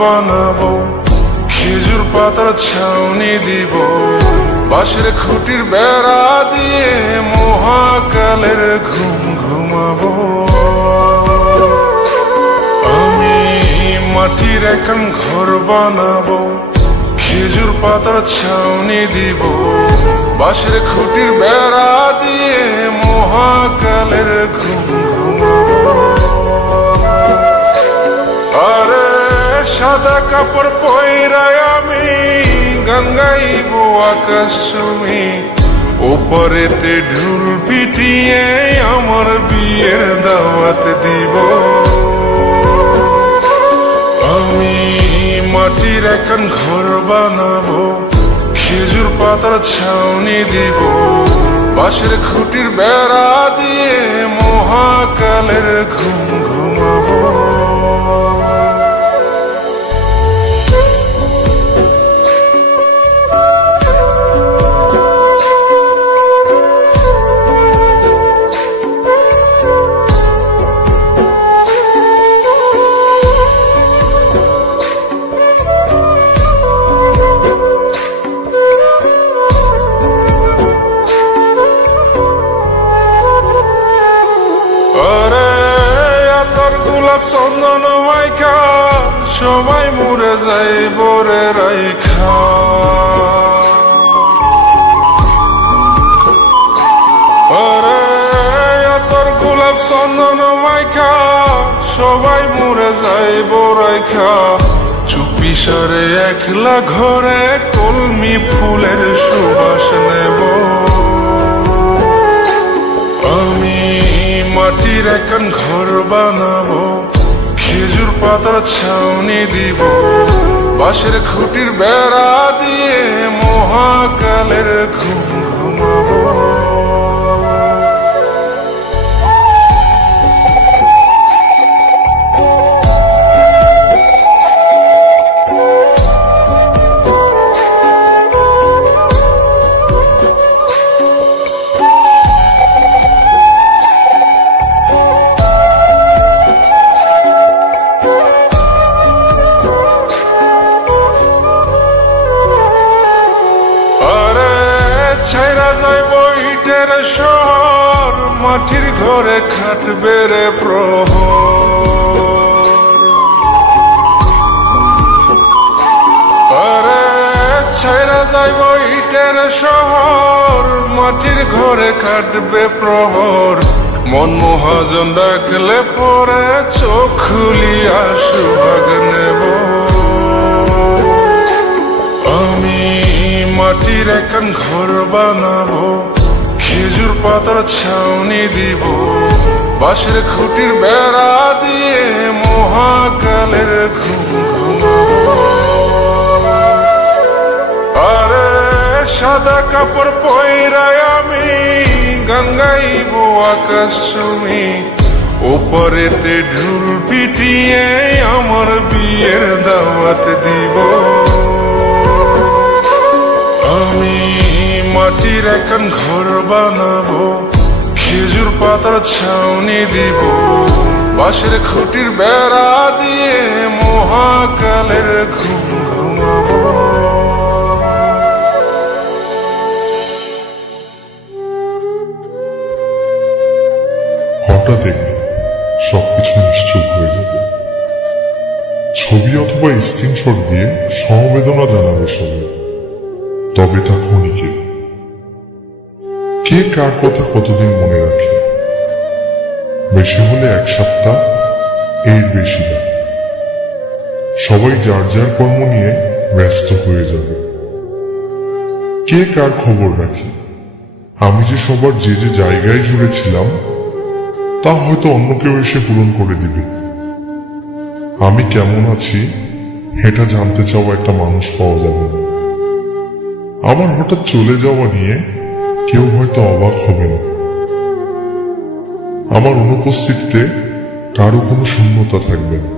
বানাবো, খেজুর পাতার ছাউনি দিব, বাঁশের খুঁটির বেড়া দিয়ে মহাকালের ঘুম ঘুমাবো। আমি মাটির একখান ঘর বানাবো, খেজুর পাতার ছাউনি দিব, বাঁশের খুঁটির বেড়া দিয়ে মহাকালের ঘুম ঘুমাবো। আরে সাদা কাপড় পয়রায় আমি গান গাইব আকাশ চুমি, ওপরেতে ঢুল পিটিয়ে আমার বিয়ের দাওয়াত দিব। আমি মাটির একখান ঘর বানাবো, খেজুর পাতার ছাউনি দিব, বাঁশের খুঁটির বেড়া দিয়ে মহাকালের ঘুম ঘুমাবো। চন্দন মাইকা সবাই মরে যাইব রে রাইখা, আরে তোর গোলাপ চন্দন মাইকা সবাই মরে যাইব রাইখা, চুপি সারে একলা ঘরে কলমি ফুলের সুবাস নেব। আমি মাটির একখান ঘর বানাবো, খেজুর পাতার ছাউনি দিব, বাঁশের খুঁটির বেড়া দিয়ে মহাকালের ঘুম ঘুমাবো। ছাইরা যাইব ইটের শহর, মাটির ঘরে খাটবে রে প্রহর। আরে ছাইরা যাইব ইটের শহর, মাটির ঘরে খাটবে প্রহর। মন মহাজন ডাকলে পরে চোখ খুলিয়া সুভাগ নেব। আমি মাটির একখান ঘর বানাবো, খেজুর পাতার ছাউনি দিব, বাঁশের খুঁটির বেড়া দিয়ে মহাকালের ঘুম ঘুমাবো। আরে সাদা কাপড় পয়রায় আমি গান গাইব আকাশ চুমি, ওপরেতে ঢুল পিটিয়ে আমার বিয়ের দাওয়াত দিব। আমি মাটির একখান ঘর বানাবো, খেজুর পাতার ছাউনি দিব, বাঁশের খুঁটির বেড়া দিয়ে মহাকালের ঘুম ঘুমাবো। হঠাৎ একদিন সবকিছু নিশ্চুপ হয়ে যাবে। ছবি অথবা স্ক্রিনশট দিয়ে সমবেদনা জানাবে সবাই, তবে তা ক্ষণিকের। কে কার কথা কতদিন মনে রাখে? বেশি হলে এক সপ্তাহ, এর বেশি না। সবাই যার যার কর্ম নিয়ে ব্যস্ত হয়ে যাবে। কে কার খবর রাখে? আমি যে সবার যে যে জায়গায় জুড়েছিলাম তা হয়তো অন্য কেউ এসে পূরণ করে দিবে। আমি কেমন আছি এটা জানতে চাওয়া একটা মানুষ পাওয়া যাবে না। আমার হঠাৎ চলে যাওয়া নিয়ে কেউ হয়তো অবাক হবে না। আমার অনুপস্থিতিতে কারো কোনো শূন্যতা থাকবে না।